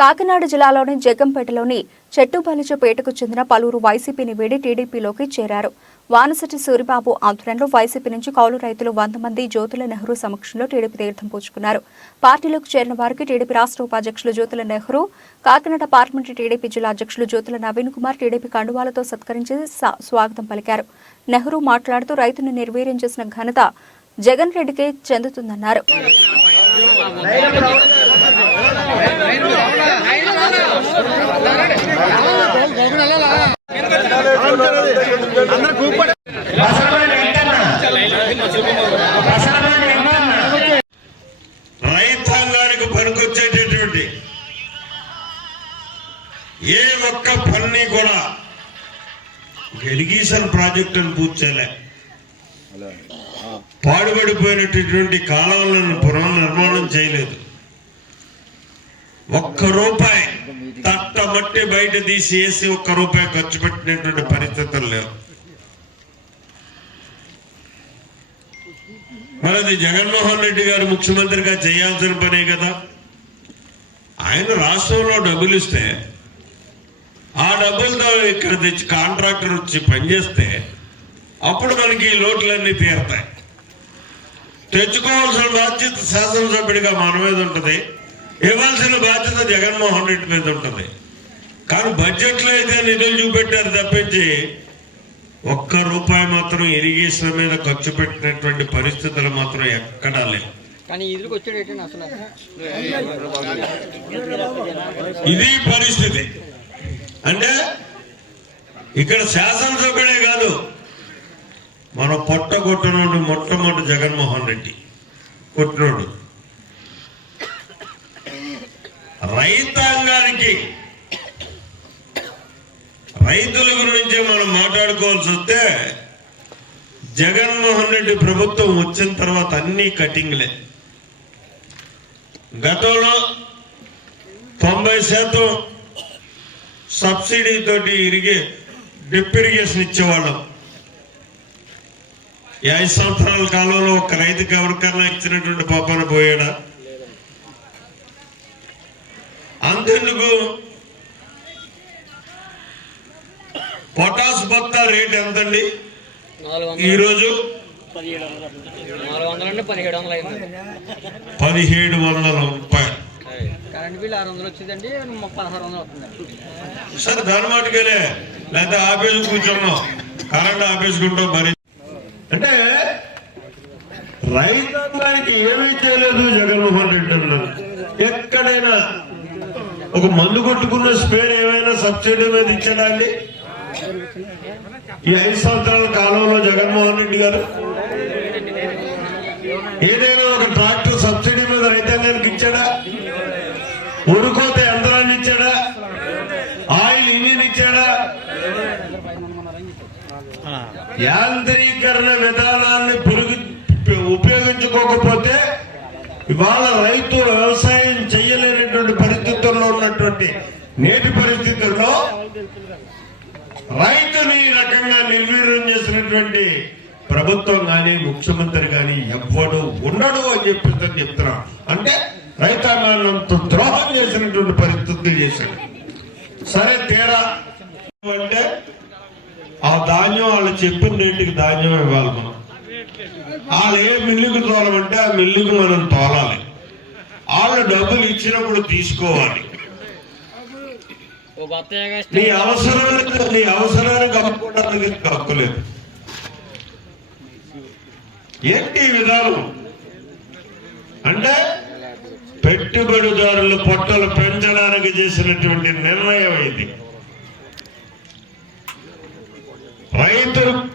కాకినాడ జిల్లాలోని జగ్గంపేటలోని చెట్టుబలిజపేటకు చెందిన పలువురు వైసీపీని వీడి టీడీపీలోకి చేరారు. వానసటి సూరిబాబు ఆధ్వర్యంలో వైసీపీ నుంచి కౌలు రైతులు వంద మంది జ్యోతుల నెహ్రూ సమక్షంలో టీడీపీ తీర్థం పుచ్చుకున్నారు. పార్టీలోకి చేరిన వారికి టీడీపీ రాష్ట్ర ఉపాధ్యక్షులు జ్యోతుల నెహ్రూ కాకినాడ పార్లమెంటు టీడీపీ జిల్లా అధ్యక్షులు జ్యోతుల నవీన్ కుమార్ టీడీపీ కండువాలతో సత్కరించి స్వాగతం పలికారు. నెహ్రూ మాట్లాడుతూ రైతును నిర్వీర్యం చేసిన ఘనత జగన్ రెడ్డికే చెందుతుందన్నారు. రైతాంగానికి పనికొచ్చేటటువంటి ఏ ఒక్క పని కూడా ఇరిగేషన్ ప్రాజెక్టును పూర్తి చేయలే. పాడుబడిపోయినటువంటి కాలువలను పునర్నిర్మాణం చేయలేదు. ఒక్క రూపాయి తట్టమట్టి బయట తీసి వేసి ఒక్క రూపాయి ఖర్చు పెట్టినటువంటి పరిస్థితులు లేవు. మరి జగన్మోహన్ రెడ్డి గారు ముఖ్యమంత్రిగా చేయాల్సిన పనే కదా. ఆయన రాష్ట్రంలో డబ్బులు ఇస్తే ఆ డబ్బులతో ఇక్కడ తెచ్చి కాంట్రాక్టర్ వచ్చి పనిచేస్తే అప్పుడు మనకి ఈ లోట్లన్నీ తీరతాయి. తెచ్చుకోవాల్సిన బాధ్యత శాసనసభ్యుడిగా మన మీద ఉంటుంది. ఇవ్వాల్సిన బాధ్యత జగన్మోహన్ రెడ్డి మీద ఉంటుంది. కానీ బడ్జెట్లో అయితే నిధులు చూపెట్టారు తప్పించి ఒక్క రూపాయి మాత్రం ఇరిగేషన్ మీద ఖర్చు పెట్టినటువంటి పరిస్థితులు మాత్రం ఎక్కడా లేవు. ఇది పరిస్థితి. అంటే ఇక్కడ శాసనసభ్యుడే కాదు మన పొట్ట కొట్టినోడు మొట్టమొదటి జగన్మోహన్ రెడ్డి కొట్టినోడు. రైతాంగానికి రైతుల గురించి మనం మాట్లాడుకోవాల్సి వస్తే జగన్మోహన్ రెడ్డి ప్రభుత్వం వచ్చిన తర్వాత అన్ని కటింగ్లే. గతంలో తొంభై శాతం సబ్సిడీతో ఇరిగే డ్రిప్ ఇరిగేషన్ ఇచ్చేవాళ్ళం. యాభై ఐదు సంవత్సరాల కాలంలో ఒక రైతుకి ఎవరికన్నా ఇచ్చినటువంటి పాపన పోయాడా? అంతెందుకు పొటాస్ బత్తా రేట్ ఎంతండి? నాలుగు ఈ వందలు. రోజు నాలుగు వందలు అంటే పదిహేడు వందలు రూపాయలు. కరెంట్ బిల్ ఆరు వందలు వచ్చిందండి పదహారు వందలు సరే దాని మాటకేలే. లేకపోతే ఆఫీస్ కూర్చున్నాం. కరెంట్ ఆఫీస్ కుంటాం మరి. అంటే రైతాంగానికి ఏమీ చేయలేదు జగన్మోహన్ రెడ్డి అన్నారు. ఎక్కడైనా ఒక మందు కొట్టుకున్న స్పేర్ ఏమైనా సబ్సిడీ మీద ఇచ్చాడా అండి? ఈ ఐదు సంవత్సరాల కాలంలో జగన్మోహన్ రెడ్డి గారు? ఏదైనా ఒక ట్రాక్టర్ సబ్సిడీ మీద రైతాంగానికి ఇచ్చాడా? ఉరుకోత యంత్రాన్ని ఇచ్చాడా? ఆయిల్ ఇంజిన్ ఇచ్చాడా? యాంత్రీకరణ విధానాన్ని పురుగు ఉపయోగించుకోకపోతే ఇవాళ రైతు వ్యవసాయం చేయ ఉన్నటువంటి నేటి పరిస్థితుల్లో రైతుని ఈ రకంగా నిర్వీర్యం చేసినటువంటి ప్రభుత్వం కానీ ముఖ్యమంత్రి కానీ ఎవ్వడు ఉండడు అని చెప్పి అని చెప్తున్నా. అంటే రైతాంగంతో ద్రోహం చేసినటువంటి పరిస్థితులు చేశాడు. సరే తీరా అంటే ఆ ధాన్యం వాళ్ళు చెప్పిన రేటుకి ధాన్యం ఇవ్వాలి మనం. వాళ్ళు ఏ మిల్లుకు తోలమంటే ఆ మిల్లుకు మనం తోలాలి. వాళ్ళు డబ్బులు ఇచ్చినప్పుడు తీసుకోవాలి. నీ అవసరానికి నీ అవసరానికి అమ్ముకోవడానికి నీకు హక్కు లేదు. ఏంటి విధానం? అంటే పెట్టుబడిదారులు పొట్టలు పెంచడానికి చేసినటువంటి నిర్ణయం ఇది. రైతులు